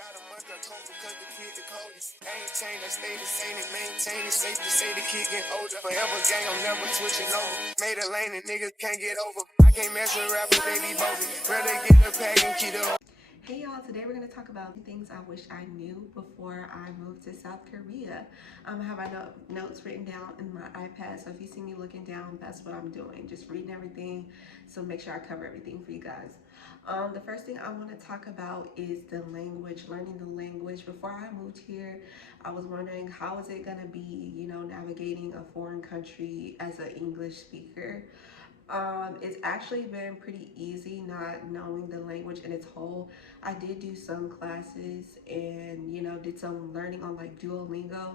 got a month of cold because the kid the coldest. Ain't changed, I stay the same and maintain it. Safe to say the kid get older. Forever gang, I'm never switching over. Made a lane and niggas can't get over. I can't mess with rappers, they be bogus. Rather get the pack and keep the. Hey y'all, today we're going to talk about things I wish I knew before I moved to South Korea. I have my notes written down in my iPad, so if you see me looking down, that's what I'm doing, just reading everything, so make sure I cover everything for you guys. The first thing I want to talk about is the language, learning the language. Before I moved here, I was wondering how is it going to be, navigating a foreign country as an English speaker. It's actually been pretty easy not knowing the language in its whole. I did do some classes and, did some learning on like Duolingo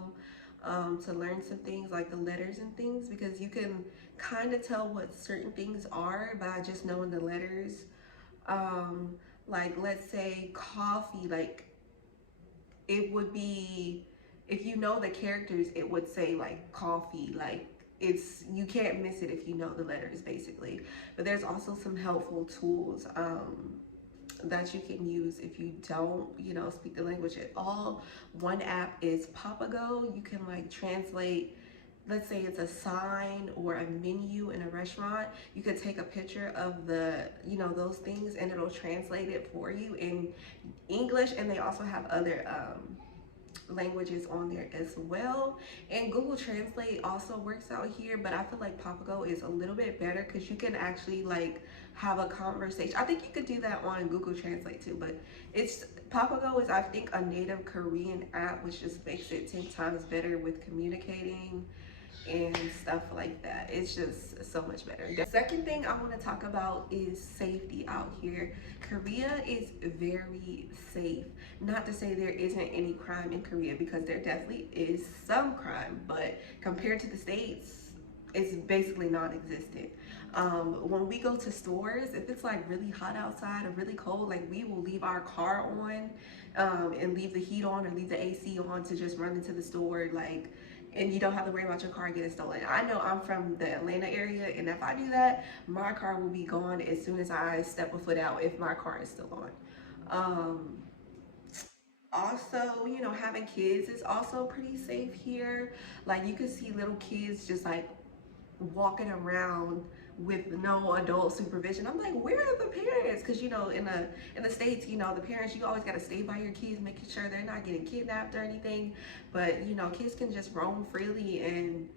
to learn some things like the letters and things, because you can kind of tell what certain things are by just knowing the letters. Like let's say coffee, like it would be, if you know the characters, it would say like coffee, like you can't miss it if you know the letters basically. But there's also some helpful tools that you can use if you don't speak the language at all. One app is Papago. You can like translate, let's say it's a sign or a menu in a restaurant. You could take a picture of the those things and it'll translate it for you in English. And they also have other languages on there as well. And Google Translate also works out here, but I feel like Papago is a little bit better because you can actually like have a conversation. I think you could do that on Google Translate too, but Papago is, I think, a native Korean app, which just makes it 10 times better with communicating and stuff like that. It's just so much better. The second thing I want to talk about is safety out here. Korea is very safe. Not to say there isn't any crime in Korea, because there definitely is some crime, but compared to the States, it's basically non-existent. When we go to stores, if it's like really hot outside or really cold, like we will leave our car on and leave the heat on or leave the AC on to just run into the store, and you don't have to worry about your car getting stolen. I know I'm from the Atlanta area, and if I do that, my car will be gone as soon as I step a foot out if my car is still on. Also, having kids is also pretty safe here. Like you can see little kids just like walking around with no adult supervision. I'm like, where are the parents? Because in the States, the parents, you always got to stay by your kids, making sure they're not getting kidnapped or anything. But kids can just roam freely and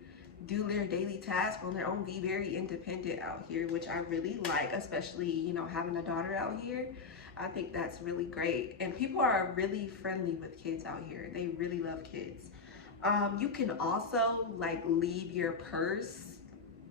do their daily tasks on their own, be very independent out here, which I really like, especially having a daughter out here. I think that's really great, and people are really friendly with kids out here. They really love kids. You can also like leave your purse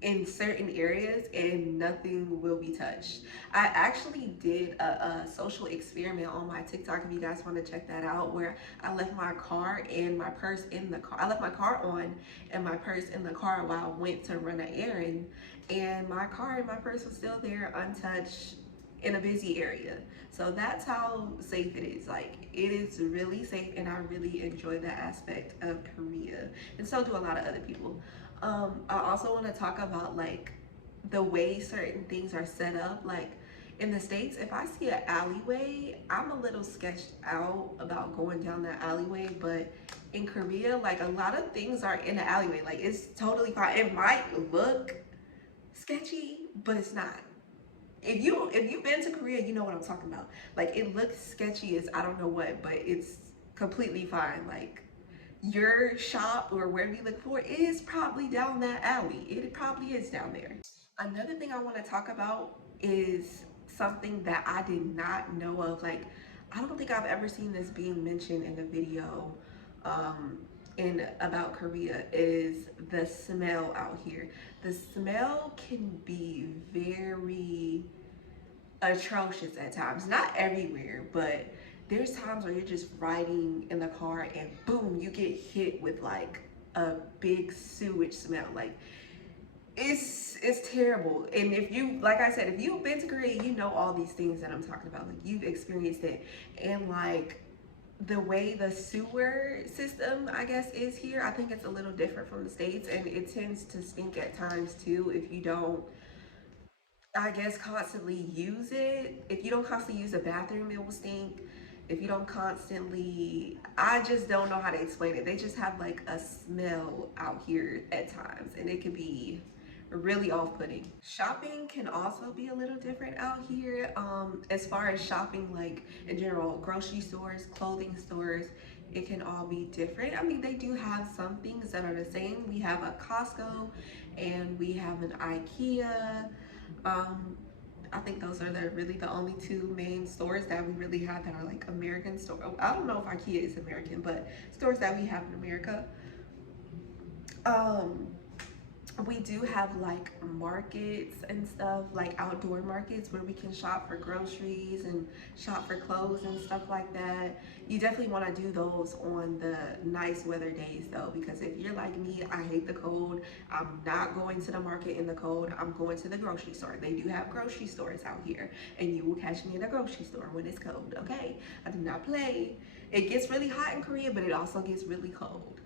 in certain areas and nothing will be touched. I actually did a social experiment on my TikTok, if you guys want to check that out, where I left my car and my purse in the car. I left my car on and my purse in the car while I went to run an errand, and my car and my purse was still there untouched in a busy area. So that's how safe it is. Like, it is really safe, and I really enjoy that aspect of Korea, and so do a lot of other people. I also want to talk about like the way certain things are set up. Like in the States, if I see an alleyway, I'm a little sketched out about going down that alleyway. But in Korea, like a lot of things are in the alleyway. Like it's totally fine. It might look sketchy, but it's not. If you've been to Korea, you know what I'm talking about. Like it looks sketchy as I don't know what, but it's completely fine. Like your shop or wherever you look for is probably down that alley. It probably is down there. Another thing I want to talk about is something that I did not know of. Like, I don't think I've ever seen this being mentioned in a video in about Korea, is the smell out here. The smell can be very atrocious at times. Not everywhere, but there's times where you're just riding in the car and boom, you get hit with like a big sewage smell. Like it's terrible. And if you, like I said, if you've been to Korea, you know all these things that I'm talking about. Like you've experienced it. And like the way the sewer system, I guess, is here, I think it's a little different from the States, and it tends to stink at times too if you don't, I guess, constantly use it. If you don't constantly use the bathroom, it will stink. if you don't constantly, I just don't know how to explain it. They just have like a smell out here at times, and it can be really off-putting. Shopping can also be a little different out here. As far as shopping, like in general, grocery stores, clothing stores, it can all be different. I mean, they do have some things that are the same. We have a Costco and we have an IKEA. Um, I think those are really the only two main stores that we really have that are like American store. I don't know if IKEA is American, but stores that we have in America. Um, we do have like markets and stuff, like outdoor markets where we can shop for groceries and shop for clothes and stuff like that. You definitely want to do those on the nice weather days though, because if you're like me, I hate the cold. I'm not going to the market in the cold. I'm going to the grocery store. They do have grocery stores out here, and you will catch me in a grocery store when it's cold. Okay, I do not play. It gets really hot in Korea, but it also gets really cold.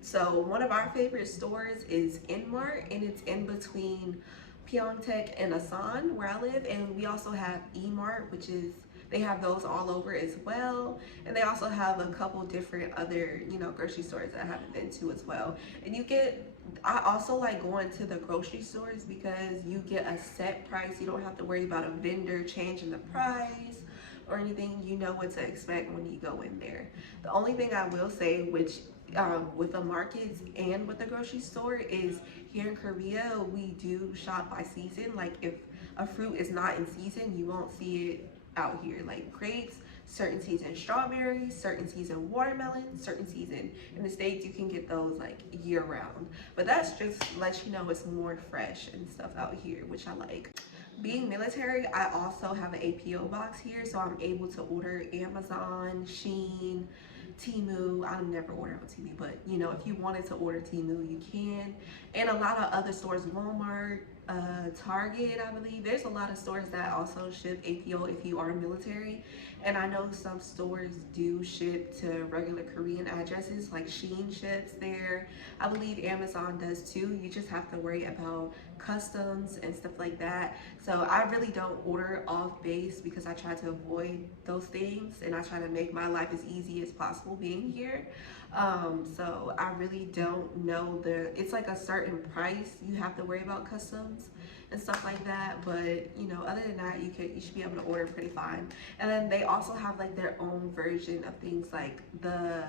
So one of our favorite stores is Inmart, and it's in between Pyeongtaek and Asan, where I live. And we also have Emart, which is, they have those all over as well. And they also have a couple different other, grocery stores that I haven't been to as well. And I also like going to the grocery stores because you get a set price. You don't have to worry about a vendor changing the price or anything. You know what to expect when you go in there. The only thing I will say, which with the markets and with the grocery store, is here in Korea we do shop by season. Like if a fruit is not in season, you won't see it out here. Like grapes, certain season strawberries, certain season watermelon, certain season. In the States you can get those like year round, but that's just lets you know it's more fresh and stuff out here, which I like. Being military, I also have an APO box here, so I'm able to order Amazon, Shein, Temu. I never order on Temu, but if you wanted to order Temu, you can. And a lot of other stores, Walmart, Target, I believe. There's a lot of stores that also ship APO if you are military. And I know some stores do ship to regular Korean addresses, like Shein ships there. I believe Amazon does too. You just have to worry about customs and stuff like that. So I really don't order off base because I try to avoid those things, and I try to make my life as easy as possible being here. So I really don't know it's like a certain price you have to worry about customs and stuff like that, but other than that, you should be able to order pretty fine. And then they also have like their own version of things, like the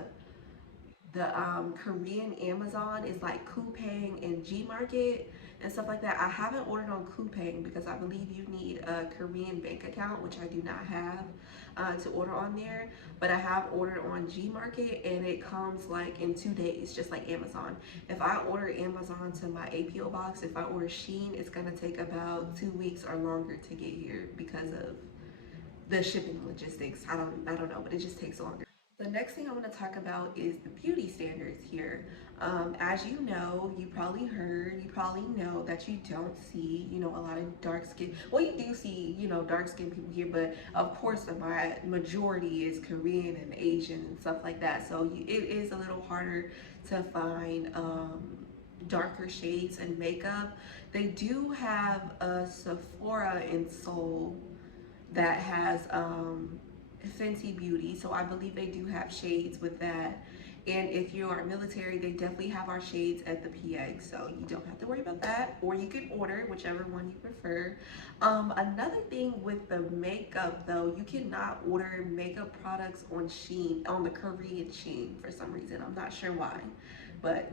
Korean Amazon is like Coupang and Gmarket and stuff like that. I haven't ordered on Coupang because I believe you need a Korean bank account, which I do not have, to order on there. But I have ordered on Gmarket, and it comes like in 2 days, just like Amazon. If I order Amazon to my APO box, if I order Shein, it's gonna take about 2 weeks or longer to get here because of the shipping logistics. I don't know, but it just takes longer. The next thing I want to talk about is the beauty standards here. As you know, you probably know that you don't see, a lot of dark skin. Well, you do see, dark skinned people here, but of course the majority is Korean and Asian and stuff like that. So it is a little harder to find darker shades and makeup. They do have a Sephora in Seoul that has Fenty Beauty, so I believe they do have shades with that. And if you are military, they definitely have our shades at the PX, so you don't have to worry about that, or you can order whichever one you prefer. Another thing with the makeup though, you cannot order makeup products on Shein, on the Korean Shein, for some reason. I'm not sure why, but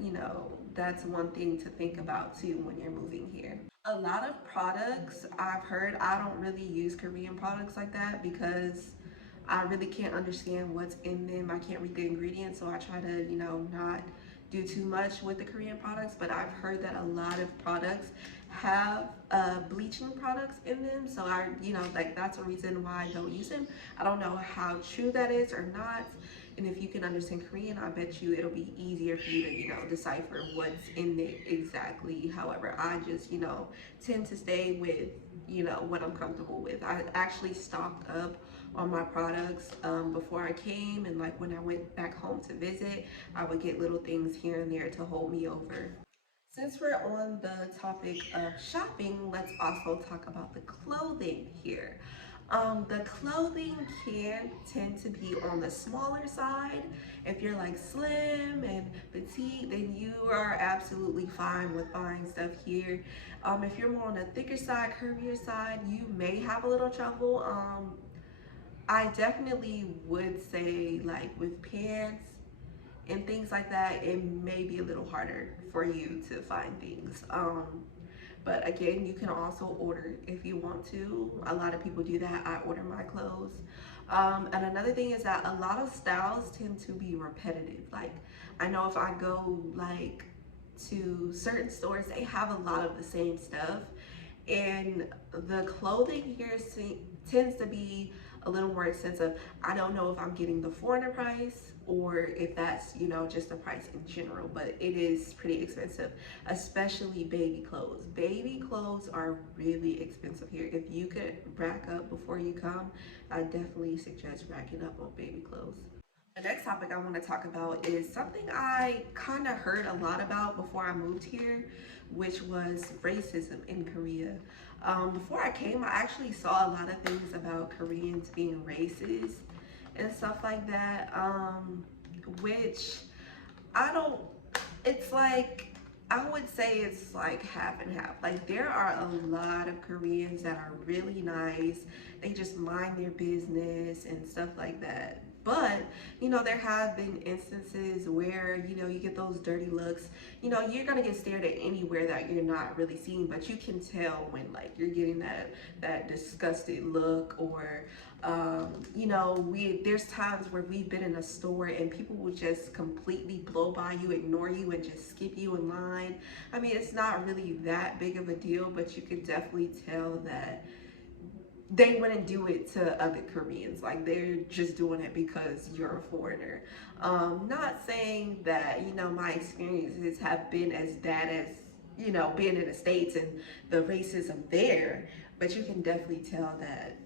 that's one thing to think about too when you're moving here. A lot of products I've heard, I don't really use Korean products like that because I really can't understand what's in them. I can't read the ingredients, so I try to, not do too much with the Korean products. But I've heard that a lot of products have bleaching products in them, so like that's a reason why I don't use them. I don't know how true that is or not. And if you can understand Korean, I bet you it'll be easier for you to, decipher what's in it exactly. However, I just, tend to stay with, what I'm comfortable with. I actually stocked up on my products before I came, and like when I went back home to visit, I would get little things here and there to hold me over. Since we're on the topic of shopping, let's also talk about the clothing here. The clothing can tend to be on the smaller side. If you're like slim and petite, then you are absolutely fine with buying stuff here. If you're more on the thicker side, curvier side, you may have a little trouble. I definitely would say like with pants and things like that, it may be a little harder for you to find things. But again, you can also order if you want to. A lot of people do that. I order my clothes. And another thing is that a lot of styles tend to be repetitive. Like I know if I go like to certain stores, they have a lot of the same stuff. And the clothing here tends to be a little more expensive. I don't know if I'm getting the foreigner price or if that's, you know, just the price in general, but it is pretty expensive, especially baby clothes. Baby clothes are really expensive here. If you could rack up before you come, I definitely suggest racking up on baby clothes. The next topic I want to talk about is something I kind of heard a lot about before I moved here, which was racism in Korea. Before I came, I actually saw a lot of things about Koreans being racist and stuff like that, which I don't, it's like, I would say it's like half and half. Like there are a lot of Koreans that are really nice. They just mind their business and stuff like that. But, you know, there have been instances where, you know, you get those dirty looks. You know, you're gonna get stared at anywhere that you're not really seeing, but you can tell when like you're getting that disgusted look or you know, there's times where we've been in a store and people will just completely blow by you, ignore you, and just skip you in line. I mean, it's not really that big of a deal, but you can definitely tell that they wouldn't do it to other Koreans. Like they're just doing it because you're a foreigner. Not saying that, you know, my experiences have been as bad as, you know, being in the States and the racism there, but you can definitely tell that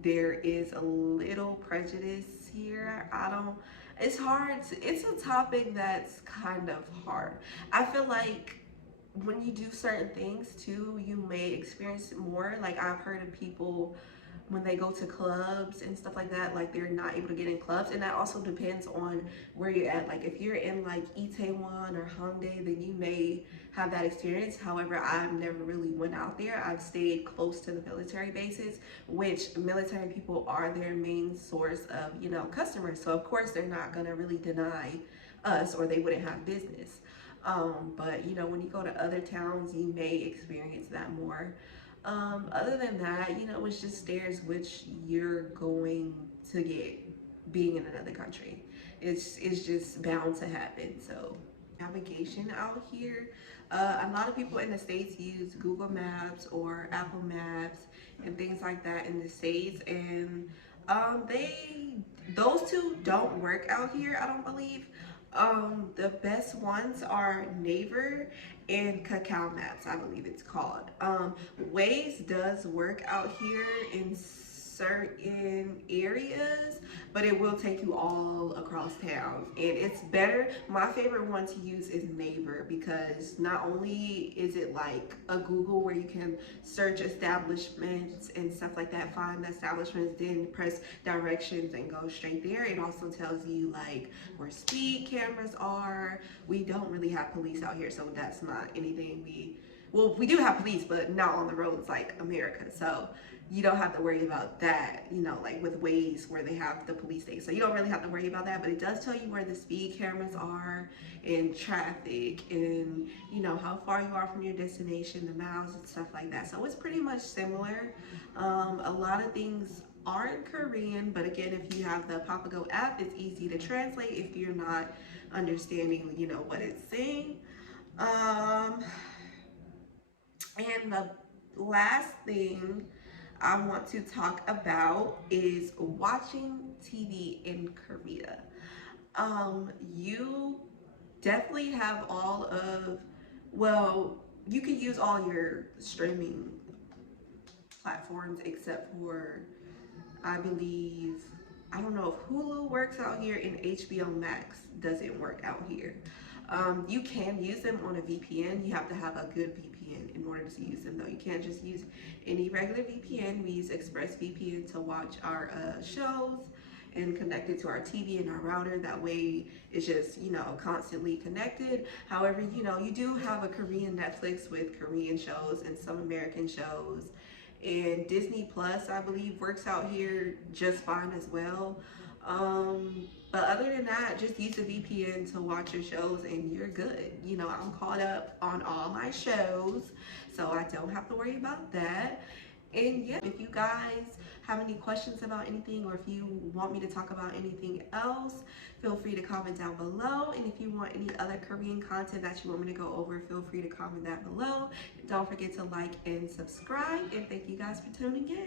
there is a little prejudice here. I don't, it's hard to, it's a topic that's kind of hard. I feel like when you do certain things too, you may experience it more. Like I've heard of people when they go to clubs and stuff like that, like they're not able to get in clubs, and that also depends on where you're at. Like if you're in like Itaewon or Hongdae, then you may have that experience. However, I've never really went out there. I've stayed close to the military bases, which military people are their main source of, you know, customers. So of course they're not gonna really deny us, or they wouldn't have business. But you know, when you go to other towns, you may experience that more. Other than that, you know, it's just stares which you're going to get being in another country. It's just bound to happen. So navigation out here, a lot of people in the States use Google Maps or Apple Maps and things like that in the States, and they those two don't work out here, I don't believe. The best ones are Naver and Kakao Maps, I believe it's called. Waze does work out here in certain areas, but it will take you all across town, and it's better. My favorite one to use is Naver, because not only is it like a Google where you can search establishments and stuff like that, find the establishments, then press directions and go straight there. It also tells you like where speed cameras are. We don't really have police out here, so that's not anything well, we do have police, but not on the roads like America. So you don't have to worry about that, you know, like with Waze where they have the police station. So you don't really have to worry about that, but it does tell you where the speed cameras are and traffic and, you know, how far you are from your destination, the miles and stuff like that. So it's pretty much similar. A lot of things are in Korean, but again, if you have the Papago app, it's easy to translate if you're not understanding, you know, what it's saying. And the last thing I want to talk about is watching TV in Korea. You definitely have all of, well, you can use all your streaming platforms except for, I believe, I don't know if Hulu works out here and HBO Max doesn't work out here. You can use them on a VPN. You have to have a good VPN in order to use them though. You can't just use any regular VPN. We use ExpressVPN to watch our shows and connect it to our TV and our router. That way it's just, you know, constantly connected. However, you know, you do have a Korean Netflix with Korean shows and some American shows. And Disney Plus, I believe, works out here just fine as well. But other than that, just use a VPN to watch your shows and you're good. You know, I'm caught up on all my shows, so I don't have to worry about that. And yeah, if you guys have any questions about anything, or if you want me to talk about anything else, feel free to comment down below. And if you want any other Korean content that you want me to go over, feel free to comment that below. Don't forget to like and subscribe, and thank you guys for tuning in.